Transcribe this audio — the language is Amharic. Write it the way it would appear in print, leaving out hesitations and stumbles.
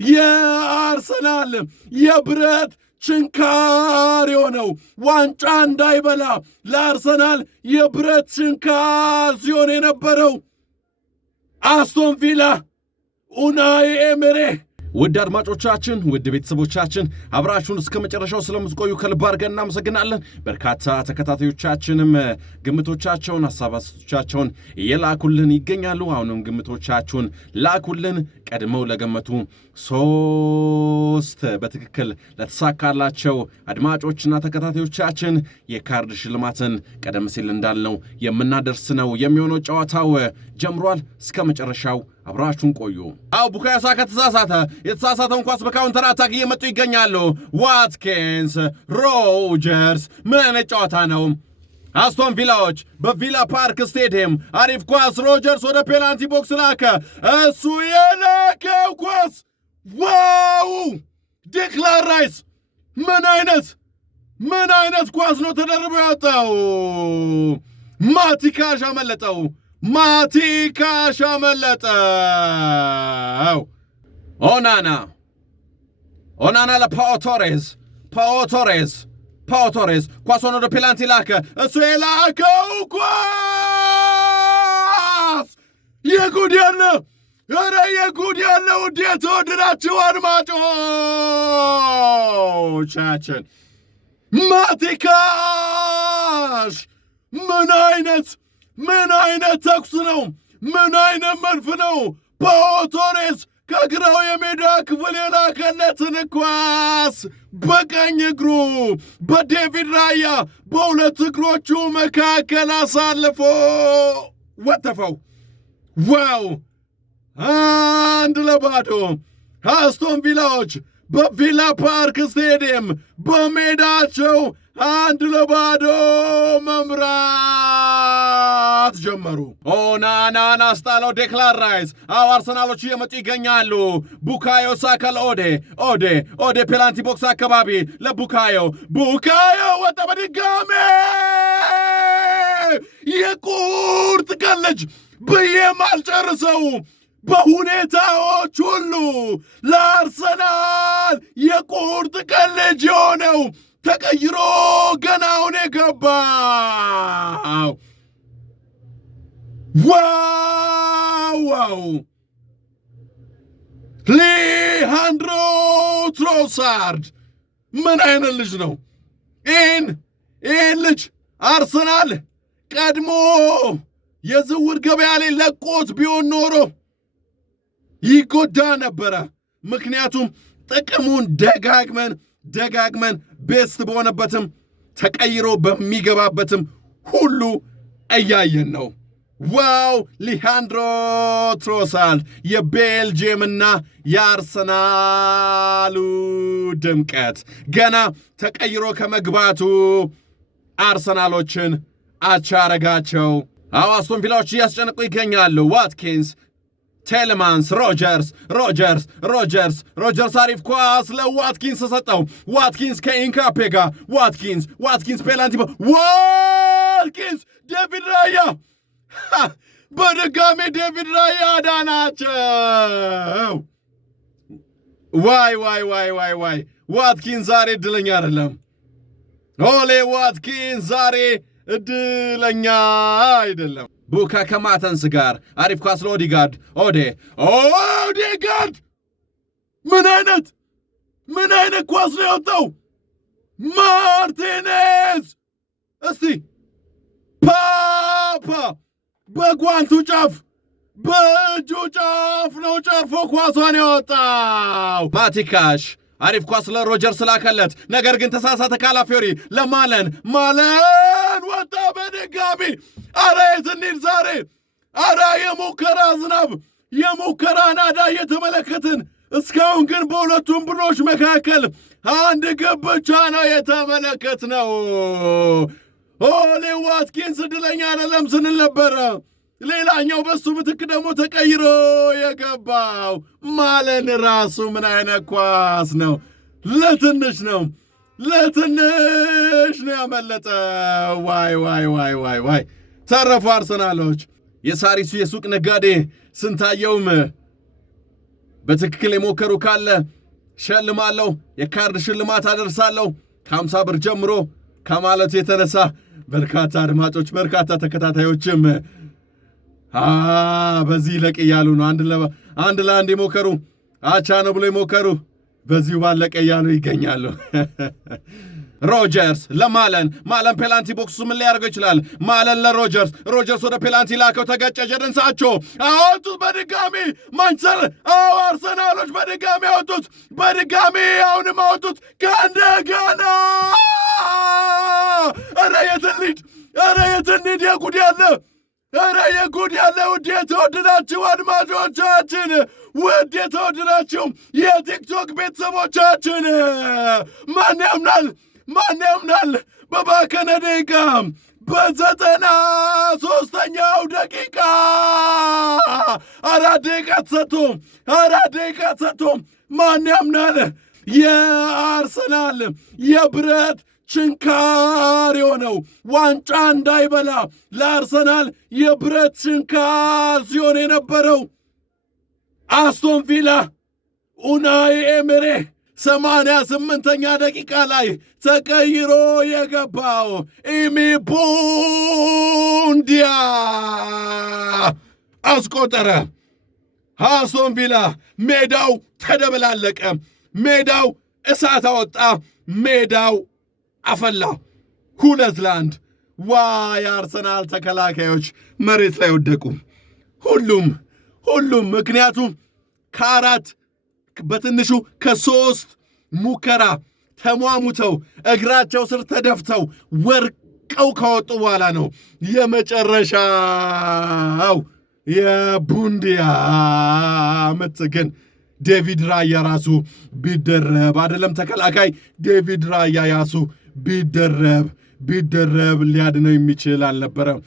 የአርሰናል የብረት ችንካር የሆነው ዋንጫ እንዳይበላ ለአርሰናል የብረት ችንካር ሲሆን የነበረው አስቶን ቪላ ኡናይ ኤሜሬ። ውድ አድማጮቻችን፣ ውድ ቤተሰቦቻችን አብራችሁን እስከ መጨረሻው ስለምትቆዩ ከልብ አድርገን እናመሰግናለን። በርካታ ተከታታዮቻችንም ግምቶቻቸውን፣ ሐሳብ አስተያየቶቻቸውን እየላኩልን ይገኛሉ። አሁንም ግምቶቻችሁን ላኩልን። ቀድመው ለገመቱ 3 በትክክል ለተሳካላቸው አድማጮችና ተከታታዮቻችን የካርድ ሽልማትን ቀደም ሲል እንዳልነው የምናደርስ ነው የሚሆነው። ጨዋታው ጀምሯል። እስከ መጨረሻው አብራችሁን ቆዩ። ቡካዮ ሳካ ተሳሳተ። የተሳሳተውን ኳስ በካውንተር አታክ እየመጡ ይገኛሉ። ዋትኪንስ፣ ሮጀርስ። ምን አይነት ጨዋታ ነው? አስቶን ቪላዎች በቪላ ፓርክ ስቴዲየም አሪፍ ኳስ። ሮጀርስ ወደ ፔናልቲ ቦክስ ላከ። እሱ የላከው ኳስ ዋው! ዴክላን ራይስ ምን አይነት ኳስ ነው ተደርቦ ያወጣው። ማቲካሽ አመለጠው። ኦናና ለፓኦ ቶሬዝ ኳሷን ወደ ፔናልቲ ላከ። እሱ የላከው ኳስ የጉድ ያለ ውድ የተወደዳችሁ አድማጮቻችን፣ ማቲካሽ ምን አይነት ተኩስ ነው? ምን አይነት መድፍ ነው? ፓኦ ቶሬዝ ከግራው የሜዳ ክፍል የላከለትን ኳስ በቀኝ እግሩ በዴቪድ ራያ በሁለት እግሮቹ መካከል አሳልፎ ወተፈው። ዋው! 1-0 አስቶን ቪላዎች በቪላ ፓርክ ስቴዲየም በሜዳቸው 1-0 መምራት ጀመሩ። ኦናናን አስጣለው ዴክላን ራይስ። አርሰናሎች እየመጡ ይገኛሉ። ቡካዮ ሳካ ለኦዴ ፔናልቲ ቦክስ አካባቢ ለቡካዮ ወጣ። በድጋሜ የቁርጥ ቀን ልጅ ብዬም አልጨርሰው። በሁኔታዎች ሁሉ ለአርሰናል የቁርጥ ቀን ልጅ የሆነው ተቀይሮ ገናውን የገባው ዋው! ሊሃንድሮ ትሮሳርድ ምን አይነት ልጅ ነው? ይህን ልጅ አርሰናል ቀድሞ የዝውውር ገበያ ላይ ለቆት ቢሆን ኖሮ ይጎዳ ነበረ። ምክንያቱም ጥቅሙን ደጋግመን ቤስት በሆነበትም ተቀይሮ በሚገባበትም ሁሉ እያየን ነው። ዋው! ሊሃንድሮ ትሮሳርድ የቤልጅየምና የአርሰናሉ ድምቀት ገና ተቀይሮ ከመግባቱ አርሰናሎችን አቻረጋቸው። አስቶን ቪላዎች እያስጨነቁ ይገኛሉ። ዋትኪንስ፣ ቴሌማንስ፣ ሮጀርስ አሪፍ ኳስ ለዋትኪንስ ሰጠው። ዋትኪንስ ከኢንካፔ ጋር ዋትኪንስ ፔናልቲ ዋትኪንስ ዴቪድ ራያ በድጋሜ ዴቪድ ራያ አዳናቸው። ዋይ ዋትኪንስ ዛሬ እድለኛ አይደለም። ኦሌ ዋትኪንስ ዛሬ እድለኛ አይደለም። ቡካ ከማተንስ ጋር አሪፍ ኳስ ለኦዲጋርድ። ኦዲጋርድ ምን አይነት ኳስ ነው ያወጣው? ማርቲኔዝ እስቲ ፓፓ በጓንቱ ጫፍ በእጁ ጫፍ ነው ጨርፎ ኳሷን ያወጣው። ማቲካሽ አሪፍ ኳስ ለሮጀርስ ላከለት። ነገር ግን ተሳሳተ። ካላፊዮሪ ለማለን ወጣ በድጋሚ። አረ የት እንሂድ ዛሬ? አረ የሙከራ ዝናብ የሙከራ ናዳ እየተመለከትን እስካሁን ግን በሁለቱም ቡድኖች መካከል አንድ ግብ ብቻ ነው የተመለከትነው። ኦሊ ዋትኪንስ እድለኛ አይደለም ስንል ነበረ። ሌላኛው በሱ ምትክ ደግሞ ተቀይሮ የገባው ማለን ራሱ ምን አይነት ኳስ ነው! ለትንሽ ነው ያመለጠው። ዋይ ተረፉ አርሰናሎች። የሳሪሱ የሱቅ ነጋዴ ስንታየውም በትክክል የሞከሩ ካለ ሸልማለሁ፣ የካርድ ሽልማት አደርሳለሁ ከ50 ብር ጀምሮ ከማለት የተነሳ በርካታ አድማጮች በርካታ ተከታታዮችም በዚህ ለቅ እያሉ ነው። አንድ ለአንድ የሞከሩ አቻ ነው ብሎ የሞከሩ በዚሁ ባለቀ እያሉ ይገኛሉ። ሮጀርስ ለማለን ፔናልቲ ቦክሱ ምን ሊያደርገው ይችላል? ማለን ለሮጀርስ ወደ ፔናልቲ ላከው፣ ተገጨ። ጀደን ሳንቾ አወጡት በድጋሚ ማንቸስተር አርሰናሎች በድጋሚ አወጡት፣ አሁንም አወጡት ከእንደገና። ኧረ የትንሂድ የጉድ ያለ ውድ የተወደዳችሁ አድማጮቻችን፣ ውድ የተወደዳችሁ የቲክቶክ ቤተሰቦቻችን ማን ያምናል በባከነ ደቂቃ በ93ኛው ደቂቃ 4 ደቂቃ ተሰጥቶ ማን ያምናል የአርሰናል የብረት ችንካር የሆነው ዋንጫ እንዳይበላ ለአርሰናል የብረት ችንካር ሲሆን የነበረው አስቶን ቪላ ኡናይ ኤምሬ 88ኛ ደቂቃ ላይ ተቀይሮ የገባው ኢሚ ቡንዲያ አስቆጠረ። አስቶን ቪላ ሜዳው ተደበላለቀ፣ ሜዳው እሳት አወጣ፣ ሜዳው አፈላ። 2-1 የአርሰናል ተከላካዮች መሬት ላይ ወደቁ። ሁሉም ምክንያቱም በትንሹ ከ3 ሙከራ ተሟሙተው እግራቸው ስር ተደፍተው ወርቀው ካወጡ በኋላ ነው የመጨረሻው የቡንዲያ ምት። ግን ዴቪድ ራያ ራሱ ቢደረብ አይደለም ተከላካይ ዴቪድ ራያ ያሱ ቢደረብ ሊያድነው የሚችል አልነበረም።